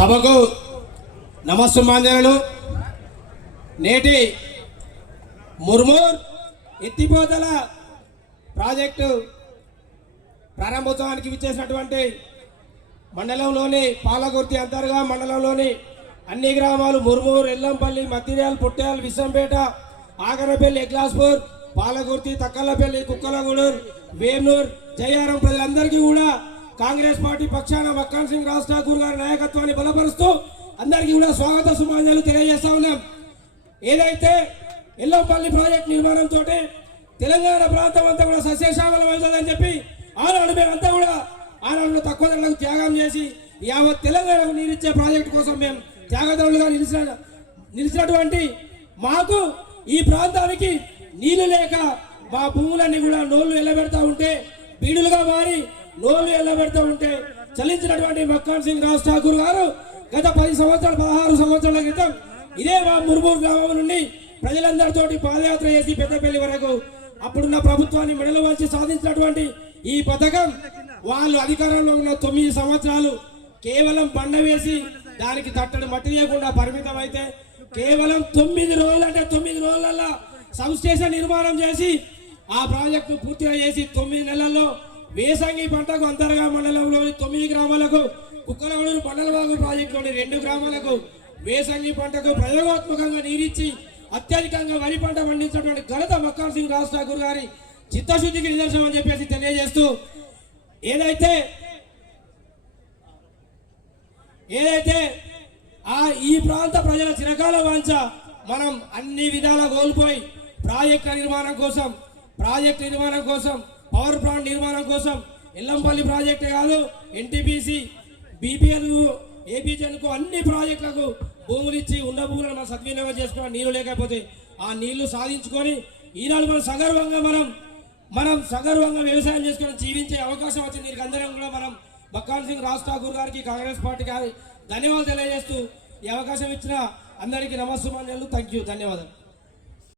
సభకు నమస్సుమాంజలు. నేటి ముర్మూర్ ఎత్తిపోతల ప్రాజెక్టు ప్రారంభోత్సవానికి విచ్చేసినటువంటి మండలంలోని పాలకుర్తి అంతర్గా మండలంలోని అన్ని గ్రామాలు ముర్మూర్, ఎల్లంపల్లి, మత్తిర్యాల, పుట్ట్యాల, విశ్వంపేట, ఆగనపల్లి, ఎగ్లాస్పూర్, పాలకుర్తి, తక్కలపల్లి, కుక్కలగూడూరు, వేమూర్, జయారం ప్రజలందరికీ కూడా కాంగ్రెస్ పార్టీ పక్షాన మక్కాన్ సింగ్ రాజ్ ఠాకూర్ గారి నాయకత్వాన్ని బలపరుస్తూ అందరికీ కూడా స్వాగత సుమాంజలు తెలియజేస్తా ఉన్నాం. ఏదైతే ఎల్లంపల్లి ప్రాజెక్ట్ నిర్మాణంతో తెలంగాణ ప్రాంతం అంతా కూడా సస్యశ్యామలం అవుతుందని చెప్పి ఆనాడు మేమంతా కూడా ఆనాడు తక్కువ ధరలకు త్యాగం చేసి యావత్ తెలంగాణకు నీరిచ్చే ప్రాజెక్టు కోసం మేము త్యాగదవులుగా నిలిచినటువంటి మాకు ఈ ప్రాంతానికి నీళ్లు లేక మా భూములన్నీ కూడా నోళ్లు ఎల్లబెడతా ఉంటే, బీడులుగా మారి నోళ్లు ఎల్లబెడతా ఉంటే చలించినటువంటి మక్కాన్ సింగ్ రాజ్ ఠాకూర్ గారు గత 10 సంవత్సరాలు 16 సంవత్సరాల క్రితం ఇదే మా ముర్మూర్ గ్రామం నుండి ప్రజలందరితోటి పాదయాత్ర చేసి పెద్దపల్లి వరకు అప్పుడున్న ప్రభుత్వాన్ని మెడలు వంచి సాధించినటువంటి ఈ పథకం వాళ్ళు అధికారంలో ఉన్న 9 సంవత్సరాలు కేవలం బండ వేసి దానికి తట్టడు మట్టి లేకుండా పరిమితం అయితే కేవలం 9 రోజులు అంటే 9 రోజులలో సబ్ స్టేషన్ నిర్మాణం చేసి ఆ ప్రాజెక్టు పూర్తిగా చేసి 9 నెలల్లో వేసంగి పంటకు అంతర్గా మండలంలోని 9 గ్రామాలకు, కుక్కలగూడూరు మండలవాగు ప్రాజెక్టులోని 2 గ్రామాలకు వేసంగి పంటకు ప్రయోగాత్మకంగా నీరిచ్చి అత్యధికంగా వరి పంట పండించినటువంటి ఘనత మక్కాన్ సింగ్ రాజ్ ఠాకూర్ గారి చిత్తశుద్ధికి నిదర్శనం అని చెప్పేసి తెలియజేస్తూ ఏదైతే ఈ ప్రాంత ప్రజల చిరకాల వాంఛ మనం అన్ని విధాలా కోల్పోయి ప్రాజెక్టు నిర్మాణం కోసం పవర్ ప్లాంట్ నిర్మాణం కోసం ఎల్లంపల్లి ప్రాజెక్టు కాదు, ఎన్టీపీసీ, బీపీఎల్, ఏపీజెన్కు అన్ని ప్రాజెక్టులకు భూములు ఇచ్చి ఉన్న భూములను మనం సద్వినియోగం చేసుకుని నీళ్లు లేకపోతే ఆ నీళ్లు సాధించుకొని ఈనాడు మనం సగర్వంగా వ్యవసాయం చేసుకొని జీవించే అవకాశం వచ్చింది. దీనికి అందరం కూడా మనం మక్కాన్ సింగ్ రాజ్ ఠాకూర్ గారికి, కాంగ్రెస్ పార్టీకి ధన్యవాదాలు తెలియజేస్తూ ఈ అవకాశం ఇచ్చిన అందరికీ నమస్సుమాంజలు. థ్యాంక్ యూ, ధన్యవాదాలు.